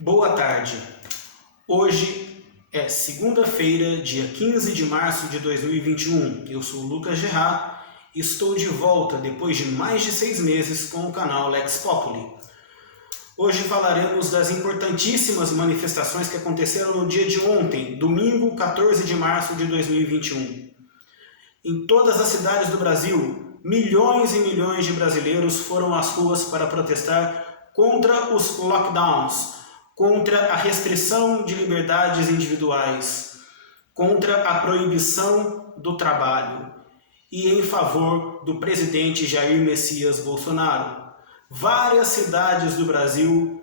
Boa tarde. Hoje é segunda-feira, dia 15 de março de 2021. Eu sou o Lucas Gerard e estou de volta depois de mais de 6 meses com o canal Lex Populi. Hoje falaremos das importantíssimas manifestações que aconteceram no dia de ontem, domingo 14 de março de 2021. Em todas as cidades do Brasil, milhões e milhões de brasileiros foram às ruas para protestar contra os lockdowns, contra a restrição de liberdades individuais, contra a proibição do trabalho e em favor do presidente Jair Messias Bolsonaro. Várias cidades do Brasil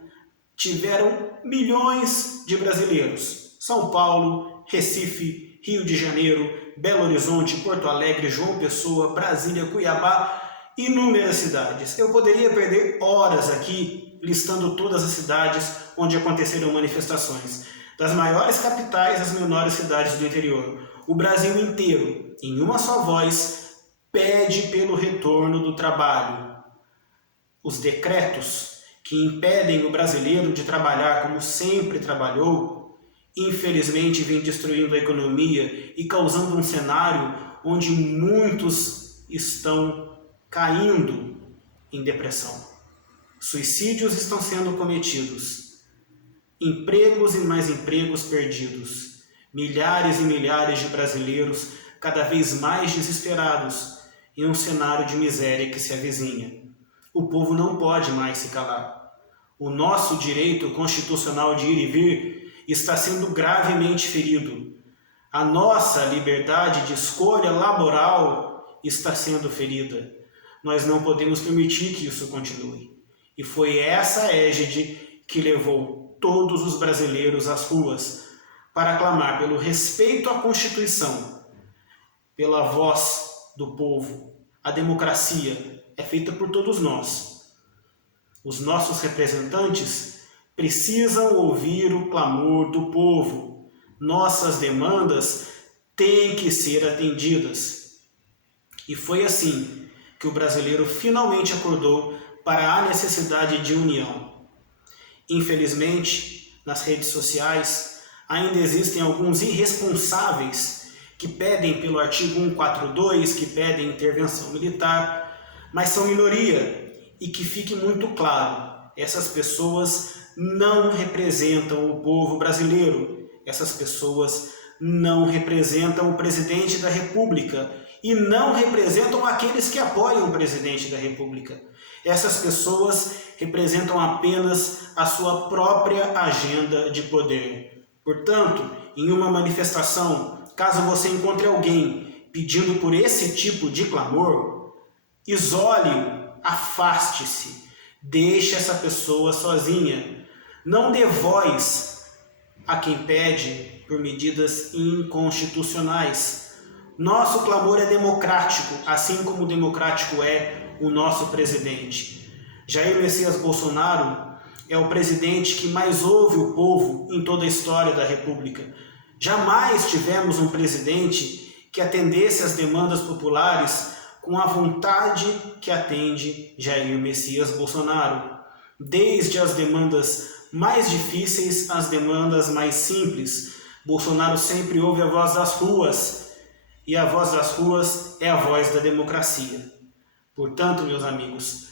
tiveram milhões de brasileiros. São Paulo, Recife, Rio de Janeiro, Belo Horizonte, Porto Alegre, João Pessoa, Brasília, Cuiabá, inúmeras cidades. Eu poderia perder horas aqui listando todas as cidades onde aconteceram manifestações, das maiores capitais às menores cidades do interior. O Brasil inteiro, em uma só voz, pede pelo retorno do trabalho. Os decretos que impedem o brasileiro de trabalhar como sempre trabalhou, infelizmente vêm destruindo a economia e causando um cenário onde muitos estão caindo em depressão. Suicídios estão sendo cometidos, empregos e mais empregos perdidos, milhares e milhares de brasileiros cada vez mais desesperados em um cenário de miséria que se avizinha. O povo não pode mais se calar. O nosso direito constitucional de ir e vir está sendo gravemente ferido. A nossa liberdade de escolha laboral está sendo ferida. Nós não podemos permitir que isso continue. E foi essa égide que levou todos os brasileiros às ruas para clamar pelo respeito à Constituição, pela voz do povo. A democracia é feita por todos nós. Os nossos representantes precisam ouvir o clamor do povo. Nossas demandas têm que ser atendidas. E foi assim que o brasileiro finalmente acordou para a necessidade de união. Infelizmente, nas redes sociais, ainda existem alguns irresponsáveis que pedem pelo artigo 142, que pedem intervenção militar, mas são minoria. E que fique muito claro, essas pessoas não representam o povo brasileiro, essas pessoas não representam o presidente da República e não representam aqueles que apoiam o presidente da República. Essas pessoas representam apenas a sua própria agenda de poder. Portanto, em uma manifestação, caso você encontre alguém pedindo por esse tipo de clamor, isole-o, afaste-se, deixe essa pessoa sozinha. Não dê voz a quem pede por medidas inconstitucionais. Nosso clamor é democrático, assim como democrático é o nosso presidente. Jair Messias Bolsonaro é o presidente que mais ouve o povo em toda a história da República. Jamais tivemos um presidente que atendesse às demandas populares com a vontade que atende Jair Messias Bolsonaro. Desde as demandas mais difíceis às demandas mais simples, Bolsonaro sempre ouve a voz das ruas, e a voz das ruas é a voz da democracia. Portanto, meus amigos,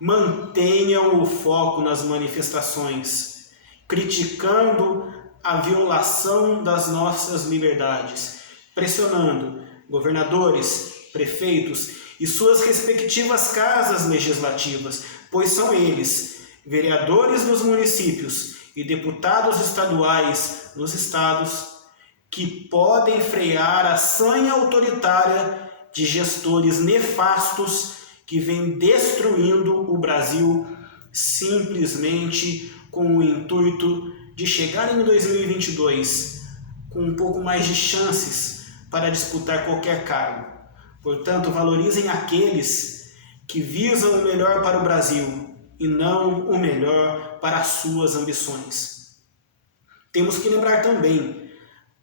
mantenham o foco nas manifestações, criticando a violação das nossas liberdades, pressionando governadores, prefeitos e suas respectivas casas legislativas, pois são eles, vereadores nos municípios e deputados estaduais nos estados, que podem frear a sanha autoritária de gestores nefastos que vêm destruindo o Brasil simplesmente com o intuito de chegar em 2022 com um pouco mais de chances para disputar qualquer cargo. Portanto, valorizem aqueles que visam o melhor para o Brasil e não o melhor para as suas ambições. Temos que lembrar também,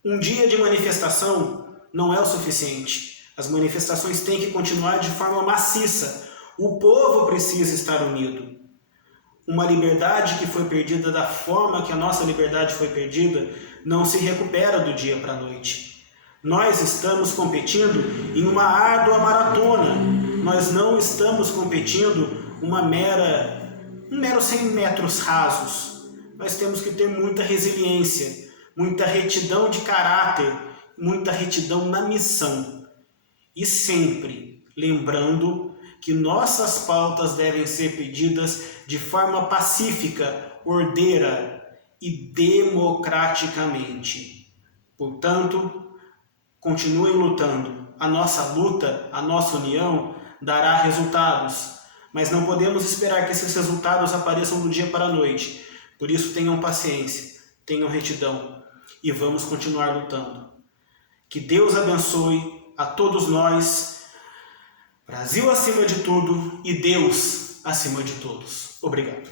um dia de manifestação não é o suficiente. As manifestações têm que continuar de forma maciça. O povo precisa estar unido. Uma liberdade que foi perdida da forma que a nossa liberdade foi perdida não se recupera do dia para a noite. Nós estamos competindo em uma árdua maratona. Nós não estamos competindo um mero 100 metros rasos. Nós temos que ter muita resiliência, muita retidão de caráter, muita retidão na missão. E sempre lembrando que nossas pautas devem ser pedidas de forma pacífica, ordeira e democraticamente. Portanto, continuem lutando. A nossa luta, a nossa união dará resultados, mas não podemos esperar que esses resultados apareçam do dia para a noite. Por isso, tenham paciência, tenham retidão e vamos continuar lutando. Que Deus abençoe a todos nós. Brasil acima de tudo e Deus acima de todos. Obrigado.